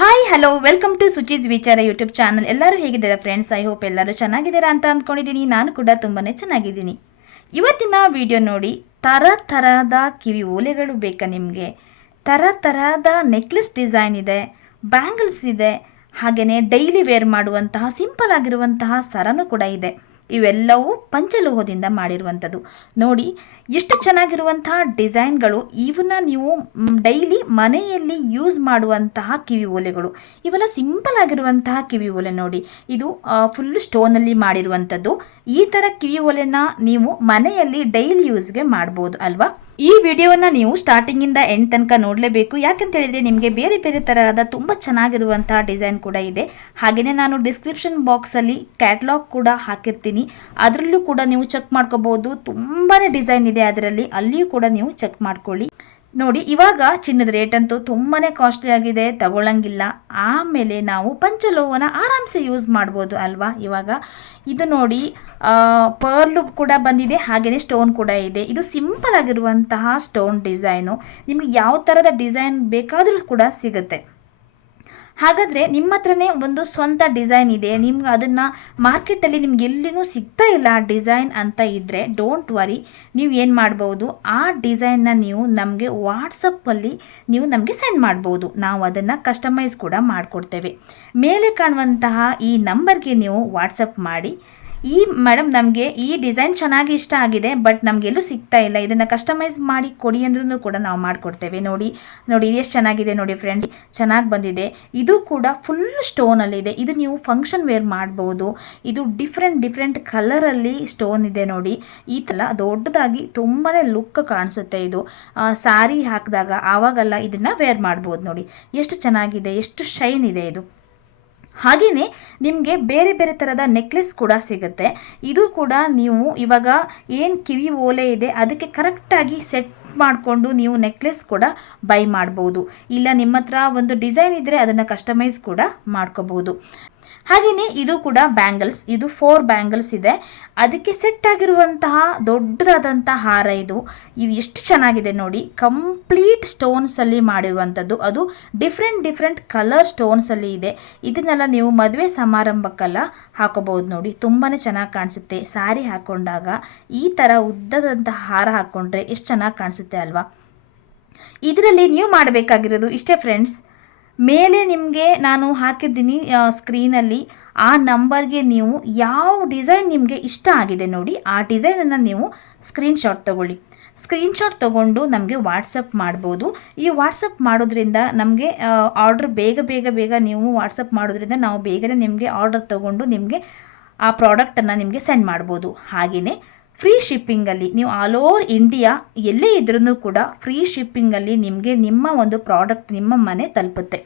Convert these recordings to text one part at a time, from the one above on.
Hi hello welcome to ಸುಚೀಸ್ ವಿಚಾರ YouTube channel. ಎಲ್ಲರೂ ಹೇಗಿದ್ದಾರೆ ಫ್ರೆಂಡ್ಸ್? ಐ ಹೋಪ್ ಎಲ್ಲರೂ ಚೆನ್ನಾಗಿದ್ದೀರಾ ಅಂತ ಅಂದ್ಕೊಂಡಿದ್ದೀನಿ. ನಾನು ಕೂಡ ತುಂಬಾ ಚೆನ್ನಾಗಿದ್ದೀನಿ. ಇವತ್ತಿನ ವಿಡಿಯೋ ನೋಡಿ, ಥರದ ಕಿವಿ ಓಲೆಗಳು ಬೇಕಾ ನಿಮಗೆ? ಥರದ ನೆಕ್ಲೆಸ್ ಡಿಸೈನ್ ಇದೆ, ಬ್ಯಾಂಗಲ್ಸ್ ಇದೆ, ಹಾಗೆಯೇ ಡೈಲಿ ವೇರ್ ಮಾಡುವಂತಹ ಸಿಂಪಲ್ ಆಗಿರುವಂತಹ ಸರನೂ ಕೂಡ ಇದೆ. ಇವೆಲ್ಲವೂ ಪಂಚಲೋಹದಿಂದ ಮಾಡಿರುವಂಥದ್ದು. ನೋಡಿ ಎಷ್ಟು ಚೆನ್ನಾಗಿರುವಂತಹ ಡಿಸೈನ್ಗಳು. ಇವನ್ನ ನೀವು ಡೈಲಿ ಮನೆಯಲ್ಲಿ ಯೂಸ್ ಮಾಡುವಂತಹ ಕಿವಿ ಓಲೆಗಳು. ಇವೆಲ್ಲ ಸಿಂಪಲ್ ಆಗಿರುವಂತಹ ಕಿವಿ ಓಲೆ ನೋಡಿ. ಇದು ಫುಲ್ ಸ್ಟೋನಲ್ಲಿ ಮಾಡಿರುವಂಥದ್ದು. ಈ ಥರ ಕಿವಿ ಓಲೆನ ನೀವು ಮನೆಯಲ್ಲಿ ಡೈಲಿ ಯೂಸ್ಗೆ ಮಾಡ್ಬೋದು ಅಲ್ವಾ? ಈ ವಿಡಿಯೋವನ್ನು ನೀವು ಸ್ಟಾರ್ಟಿಂಗಿಂದ ಎಂಡ್ ತನಕ ನೋಡಲೇಬೇಕು. ಯಾಕಂತ ಹೇಳಿದರೆ ನಿಮಗೆ ಬೇರೆ ಬೇರೆ ತರಹದ ತುಂಬ ಚೆನ್ನಾಗಿರುವಂತಹ ಡಿಸೈನ್ ಕೂಡ ಇದೆ. ಹಾಗೆಯೇ ನಾನು ಡಿಸ್ಕ್ರಿಪ್ಷನ್ ಬಾಕ್ಸಲ್ಲಿ ಕ್ಯಾಟ್ಲಾಗ್ ಕೂಡ ಹಾಕಿರ್ತೀನಿ. ಅದರಲ್ಲೂ ಕೂಡ ನೀವು ಚೆಕ್ ಮಾಡ್ಕೋಬೋದು. ತುಂಬಾ ಡಿಸೈನ್ ಇದೆ ಅದರಲ್ಲಿ, ಅಲ್ಲಿಯೂ ಕೂಡ ನೀವು ಚೆಕ್ ಮಾಡ್ಕೊಳ್ಳಿ. ನೋಡಿ, ಇವಾಗ ಚಿನ್ನದ ರೇಟ್ ಅಂತೂ ತುಂಬಾ ಕಾಸ್ಟ್ಲಿ ಆಗಿದೆ, ತಗೊಳ್ಳಂಗಿಲ್ಲ. ಆಮೇಲೆ ನಾವು ಪಂಚಲೋಹನ ಆರಾಮ್ಸೆ ಯೂಸ್ ಮಾಡ್ಬೋದು ಅಲ್ವಾ? ಇವಾಗ ಇದು ನೋಡಿ, ಪರ್ಲು ಕೂಡ ಬಂದಿದೆ, ಹಾಗೆಯೇ ಸ್ಟೋನ್ ಕೂಡ ಇದೆ. ಇದು ಸಿಂಪಲ್ ಆಗಿರುವಂತಹ ಸ್ಟೋನ್ ಡಿಸೈನು. ನಿಮಗೆ ಯಾವ ಥರದ ಡಿಸೈನ್ ಬೇಕಾದರೂ ಕೂಡ ಸಿಗುತ್ತೆ. ಹಾಗಾದರೆ ನಿಮ್ಮ ಹತ್ರನೇ ಒಂದು ಸ್ವಂತ ಡಿಸೈನ್ ಇದೆ, ನಿಮ್ಗೆ ಅದನ್ನು ಮಾರ್ಕೆಟಲ್ಲಿ ನಿಮ್ಗೆ ಎಲ್ಲಿನೂ ಸಿಗ್ತಾ ಇಲ್ಲ ಆ ಡಿಸೈನ್ ಅಂತ ಇದ್ದರೆ, ಡೋಂಟ್ ವರಿ. ನೀವು ಏನು ಮಾಡ್ಬೋದು, ಆ ಡಿಸೈನ್ನ ನೀವು ನಮಗೆ ವಾಟ್ಸಪ್ಪಲ್ಲಿ ನೀವು ನಮಗೆ ಸೆಂಡ್ ಮಾಡ್ಬೋದು. ನಾವು ಅದನ್ನು ಕಸ್ಟಮೈಸ್ ಕೂಡ ಮಾಡಿಕೊಡ್ತೇವೆ. ಮೇಲೆ ಕಾಣುವಂತಹ ಈ ನಂಬರ್ಗೆ ನೀವು ವಾಟ್ಸಪ್ ಮಾಡಿ, ಈ ಮೇಡಮ್ ನಮಗೆ ಈ ಡಿಸೈನ್ ಚೆನ್ನಾಗಿ ಇಷ್ಟ ಆಗಿದೆ, ಬಟ್ ನಮಗೆಲ್ಲೂ ಸಿಗ್ತಾ ಇಲ್ಲ, ಇದನ್ನು ಕಸ್ಟಮೈಸ್ ಮಾಡಿ ಕೊಡಿ ಅಂದ್ರೂ ಕೂಡ ನಾವು ಮಾಡಿಕೊಡ್ತೇವೆ. ನೋಡಿ ಎಷ್ಟು ಚೆನ್ನಾಗಿದೆ ನೋಡಿ ಫ್ರೆಂಡ್ಸ್, ಚೆನ್ನಾಗಿ ಬಂದಿದೆ. ಇದು ಕೂಡ ಫುಲ್ ಸ್ಟೋನಲ್ಲಿದೆ. ಇದು ನೀವು ಫಂಕ್ಷನ್ ವೇರ್ ಮಾಡ್ಬೋದು. ಇದು ಡಿಫ್ರೆಂಟ್ ಕಲರಲ್ಲಿ ಸ್ಟೋನ್ ಇದೆ ನೋಡಿ. ಈ ಥರ ದೊಡ್ಡದಾಗಿ ತುಂಬಾ ಲುಕ್ ಕಾಣಿಸುತ್ತೆ. ಇದು ಸ್ಯಾರಿ ಹಾಕಿದಾಗ ಆವಾಗೆಲ್ಲ ಇದನ್ನು ವೇರ್ ಮಾಡ್ಬೋದು. ನೋಡಿ ಎಷ್ಟು ಚೆನ್ನಾಗಿದೆ, ಎಷ್ಟು ಶೈನ್ ಇದೆ ಇದು. ಹಾಗೆಯೇ ನಿಮಗೆ ಬೇರೆ ಬೇರೆ ಥರದ ನೆಕ್ಲೆಸ್ ಕೂಡ ಸಿಗುತ್ತೆ. ಇದು ಕೂಡ ನೀವು ಇವಾಗ ಏನು ಕಿವಿ ಓಲೆ ಇದೆ ಅದಕ್ಕೆ ಕರೆಕ್ಟಾಗಿ ಸೆಟ್ ಮಾಡಿಕೊಂಡು ನೀವು ನೆಕ್ಲೆಸ್ ಕೂಡ ಬೈ ಮಾಡ್ಬೋದು. ಇಲ್ಲ ನಿಮ್ಮ ಹತ್ರ ಒಂದು ಡಿಸೈನ್ ಇದ್ದರೆ ಅದನ್ನು ಕಸ್ಟಮೈಸ್ ಕೂಡ ಮಾಡ್ಕೋಬೋದು. ಹಾಗೆಯೇ ಇದು ಕೂಡ ಬ್ಯಾಂಗಲ್ಸ್. ಇದು 4 ಬ್ಯಾಂಗಲ್ಸ್ ಇದೆ, ಅದಕ್ಕೆ ಸೆಟ್ ಆಗಿರುವಂತಹ ದೊಡ್ಡದಾದಂಥ ಹಾರ. ಇದು ಎಷ್ಟು ಚೆನ್ನಾಗಿದೆ ನೋಡಿ. ಕಂಪ್ಲೀಟ್ ಸ್ಟೋನ್ಸಲ್ಲಿ ಮಾಡಿರುವಂಥದ್ದು. ಅದು ಡಿಫ್ರೆಂಟ್ ಕಲರ್ ಸ್ಟೋನ್ಸಲ್ಲಿ ಇದೆ. ಇದನ್ನೆಲ್ಲ ನೀವು ಮದುವೆ ಸಮಾರಂಭಕ್ಕೆಲ್ಲ ಹಾಕೋಬಹುದು. ನೋಡಿ ತುಂಬಾ ಚೆನ್ನಾಗಿ ಕಾಣಿಸುತ್ತೆ. ಸ್ಯಾರಿ ಹಾಕ್ಕೊಂಡಾಗ ಈ ಥರ ಉದ್ದದಂತಹ ಹಾರ ಹಾಕ್ಕೊಂಡ್ರೆ ಎಷ್ಟು ಚೆನ್ನಾಗಿ ಕಾಣಿಸುತ್ತೆ ಅಲ್ವಾ? ಇದರಲ್ಲಿ ನೀವು ಮಾಡಬೇಕಾಗಿರೋದು ಇಷ್ಟೇ ಫ್ರೆಂಡ್ಸ್. ಮೇಲೆ ನಿಮಗೆ ನಾನು ಹಾಕಿದ್ದೀನಿ ಸ್ಕ್ರೀನಲ್ಲಿ, ಆ ನಂಬರ್ಗೆ ನೀವು ಯಾವ ಡಿಸೈನ್ ನಿಮಗೆ ಇಷ್ಟ ಆಗಿದೆ ನೋಡಿ, ಆ ಡಿಸೈನನ್ನು ನೀವು ಸ್ಕ್ರೀನ್ಶಾಟ್ ತೊಗೊಳ್ಳಿ. ಸ್ಕ್ರೀನ್ಶಾಟ್ ತೊಗೊಂಡು ನಮಗೆ ವಾಟ್ಸಪ್ ಮಾಡ್ಬೋದು. ಈ ವಾಟ್ಸಪ್ ಮಾಡೋದ್ರಿಂದ ನಮಗೆ ಆರ್ಡ್ರ್ ಬೇಗ ನೀವು ವಾಟ್ಸಪ್ ಮಾಡೋದ್ರಿಂದ ನಾವು ಬೇಗನೆ ನಿಮಗೆ ಆರ್ಡರ್ ತೊಗೊಂಡು ನಿಮಗೆ ಆ ಪ್ರಾಡಕ್ಟನ್ನು ನಿಮಗೆ ಸೆಂಡ್ ಮಾಡ್ಬೋದು. ಹಾಗೆಯೇ ಫ್ರೀ ಶಿಪ್ಪಿಂಗಲ್ಲಿ ನೀವು ಆಲ್ ಓವರ್ ಇಂಡಿಯಾ ಎಲ್ಲೇ ಇದ್ರೂ ಕೂಡ ಫ್ರೀ ಶಿಪ್ಪಿಂಗಲ್ಲಿ ನಿಮಗೆ ನಿಮ್ಮ ಒಂದು ಪ್ರಾಡಕ್ಟ್ ನಿಮ್ಮ ಮನೆ ತಲುಪುತ್ತೆ.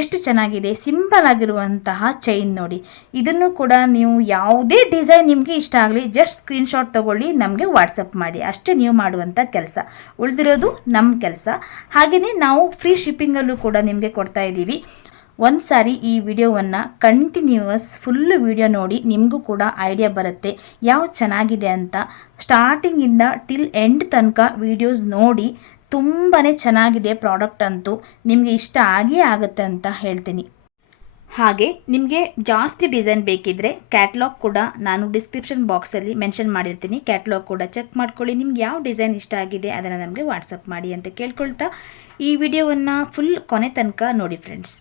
ಎಷ್ಟು ಚೆನ್ನಾಗಿದೆ, ಸಿಂಪಲ್ ಆಗಿರುವಂತಹ ಚೈನ್ ನೋಡಿ. ಇದನ್ನು ಕೂಡ ನೀವು ಯಾವುದೇ ಡಿಸೈನ್ ನಿಮಗೆ ಇಷ್ಟ ಆಗಲಿ, ಜಸ್ಟ್ ಸ್ಕ್ರೀನ್ಶಾಟ್ ತೊಗೊಳ್ಳಿ, ನಮಗೆ ವಾಟ್ಸಪ್ ಮಾಡಿ. ಅಷ್ಟೇ ನೀವು ಮಾಡುವಂಥ ಕೆಲಸ. ಉಳಿದಿರೋದು ನಮ್ಮ ಕೆಲಸ. ಹಾಗೆಯೇ ನಾವು ಫ್ರೀ ಶಿಪ್ಪಿಂಗಲ್ಲೂ ಕೂಡ ನಿಮಗೆ ಕೊಡ್ತಾ ಇದ್ದೀವಿ. ಒಂದು ಸಾರಿ ಈ ವಿಡಿಯೋವನ್ನು ಕಂಟಿನ್ಯೂಯಸ್ ಫುಲ್ ವಿಡಿಯೋ ನೋಡಿ, ನಿಮಗೂ ಕೂಡ ಐಡಿಯಾ ಬರುತ್ತೆ ಯಾವುದು ಚೆನ್ನಾಗಿದೆ ಅಂತ. ಸ್ಟಾರ್ಟಿಂಗಿಂದ ಟಿಲ್ ಎಂಡ್ ತನಕ ವಿಡಿಯೋಸ್ ನೋಡಿ. ತುಂಬಾ ಚೆನ್ನಾಗಿದೆ ಪ್ರಾಡಕ್ಟ್ ಅಂತೂ, ನಿಮಗೆ ಇಷ್ಟ ಆಗೇ ಆಗುತ್ತೆ ಅಂತ ಹೇಳ್ತೀನಿ. ಹಾಗೆ ನಿಮಗೆ ಜಾಸ್ತಿ ಡಿಸೈನ್ ಬೇಕಿದ್ದರೆ ಕ್ಯಾಟ್ಲಾಗ್ ಕೂಡ ನಾನು ಡಿಸ್ಕ್ರಿಪ್ಷನ್ ಬಾಕ್ಸಲ್ಲಿ ಮೆನ್ಷನ್ ಮಾಡಿರ್ತೀನಿ. ಕ್ಯಾಟ್ಲಾಗ್ ಕೂಡ ಚೆಕ್ ಮಾಡ್ಕೊಳ್ಳಿ. ನಿಮ್ಗೆ ಯಾವ ಡಿಸೈನ್ ಇಷ್ಟ ಆಗಿದೆ ಅದನ್ನು ನಮಗೆ ವಾಟ್ಸಪ್ ಮಾಡಿ ಅಂತ ಕೇಳ್ಕೊಳ್ತಾ ಈ ವಿಡಿಯೋವನ್ನು ಫುಲ್ ಕೊನೆ ತನಕ ನೋಡಿ ಫ್ರೆಂಡ್ಸ್.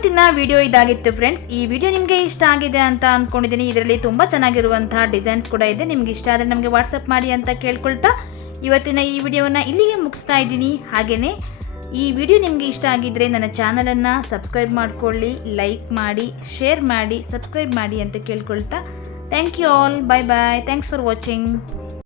ಇವತ್ತಿನ ವಿಡಿಯೋ ಇದಾಗಿತ್ತು ಫ್ರೆಂಡ್ಸ್. ಈ ವಿಡಿಯೋ ನಿಮಗೆ ಇಷ್ಟ ಆಗಿದೆ ಅಂತ ಅಂದ್ಕೊಂಡಿದ್ದೀನಿ. ಇದರಲ್ಲಿ ತುಂಬ ಚೆನ್ನಾಗಿರುವಂತಹ ಡಿಸೈನ್ಸ್ ಕೂಡ ಇದೆ. ನಿಮ್ಗೆ ಇಷ್ಟ ಆದರೆ ನಮಗೆ ವಾಟ್ಸಪ್ ಮಾಡಿ ಅಂತ ಕೇಳ್ಕೊಳ್ತಾ ಇವತ್ತಿನ ಈ ವಿಡಿಯೋವನ್ನು ಇಲ್ಲಿಗೆ ಮುಗಿಸ್ತಾ ಇದ್ದೀನಿ. ಹಾಗೆಯೇ ಈ ವಿಡಿಯೋ ನಿಮಗೆ ಇಷ್ಟ ಆಗಿದ್ದರೆ ನನ್ನ ಚಾನಲನ್ನು ಸಬ್ಸ್ಕ್ರೈಬ್ ಮಾಡಿಕೊಳ್ಳಿ, ಲೈಕ್ ಮಾಡಿ, ಶೇರ್ ಮಾಡಿ, ಸಬ್ಸ್ಕ್ರೈಬ್ ಮಾಡಿ ಅಂತ ಕೇಳ್ಕೊಳ್ತಾ thank you all. Bye bye. Thanks for watching.